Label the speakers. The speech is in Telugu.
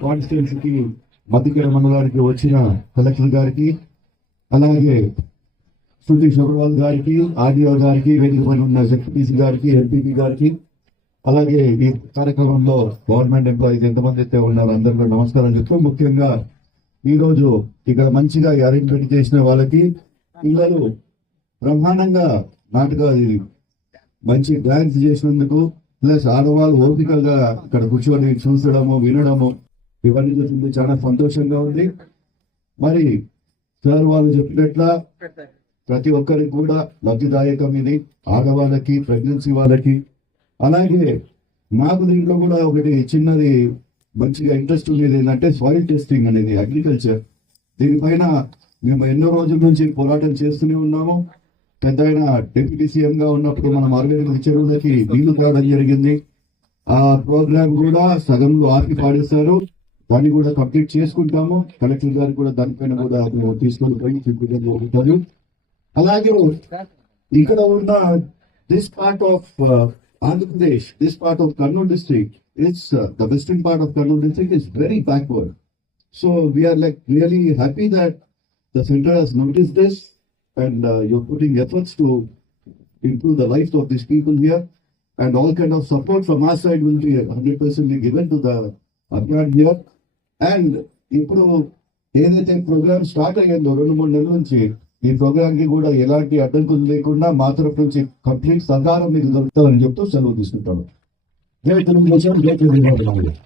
Speaker 1: కాన్స్టిట్యున్సీకి మధ్యకర మండలానికి వచ్చిన కలెక్టర్ గారికి అలాగే శృతి అగర్వాల్ గారికి ఆర్డీఓ గారికి వేదికపై ఉన్న జెడ్పీసీ గారికి ఎంపీపీ గారికి అలాగే ఈ కార్యక్రమంలో గవర్నమెంట్ ఎంప్లాయీస్ ఎంతమంది అయితే ఉన్నారు అందరికీ నమస్కారం చెప్తూ ముఖ్యంగా ఈ రోజు ఇక్కడ మంచిగా అరేంజ్మెంట్ చేసిన వాళ్ళకి పిల్లలు బ్రహ్మాండంగా నాటకాలు ఇది మంచి డాన్స్ చేసినందుకు ప్లస్ ఆడవాళ్ళు ఓపికగా ఇక్కడ కూర్చొని చూసడము వినడము ఇవన్నీ చూసింది చాలా సంతోషంగా ఉంది. మరి సార్ వాళ్ళు చెప్పినట్ల ప్రతి ఒక్కరికి కూడా లబ్ధిదాయకం ఇది ఆడవాళ్ళకి ప్రెగ్నెన్సీ వాళ్ళకి. అలాగే నాకు దీంట్లో కూడా ఒకటి చిన్నది మంచిగా ఇంట్రెస్ట్ ఉండేది ఏంటంటే సాయిల్ టెస్టింగ్ అనేది అగ్రికల్చర్ దీనిపైన మేము ఎన్నో రోజుల నుంచి పోరాటం చేస్తూనే ఉన్నాము. పెద్ద ఆయన డిప్యూటీ సీఎం గా ఉన్నప్పుడు మనం అరవై ఎనిమిది చెరువులకి నీళ్ళు కావడం జరిగింది. ఆ ప్రోగ్రామ్ కూడా సగంలో ఆపి పాడేస్తారు దాన్ని కూడా కంప్లీట్ చేసుకుంటాము కలెక్టర్ గారు కూడా దానిపైన కూడా మేము తీసుకొని పోయి చూపించడం జరుగుతుంది అలాగే ఇక్కడ ఉన్న this part of Andhra Pradesh this part of Kurnool district it's the western part of Kurnool district is very backward so we are like really happy that the center has noticed this and uh, you're putting efforts to improve the lives of these people here and all kind of support from our side will be 100% given to the Abhiyan here And ఇప్పుడు ఏదైతే ప్రోగ్రామ్ స్టార్ట్ అయ్యిందో రెండు మూడు నెలల నుంచి ఈ ప్రోగ్రామ్కి కూడా ఎలాంటి అడ్డంకులు లేకుండా మా తరపు నుంచి కంప్లీట్ సహకారం మీకు దొరుకుతామని చెప్తూ సెలవు తీసుకుంటాను. జై తెలుగుదేశం జై తెలుగుదేశం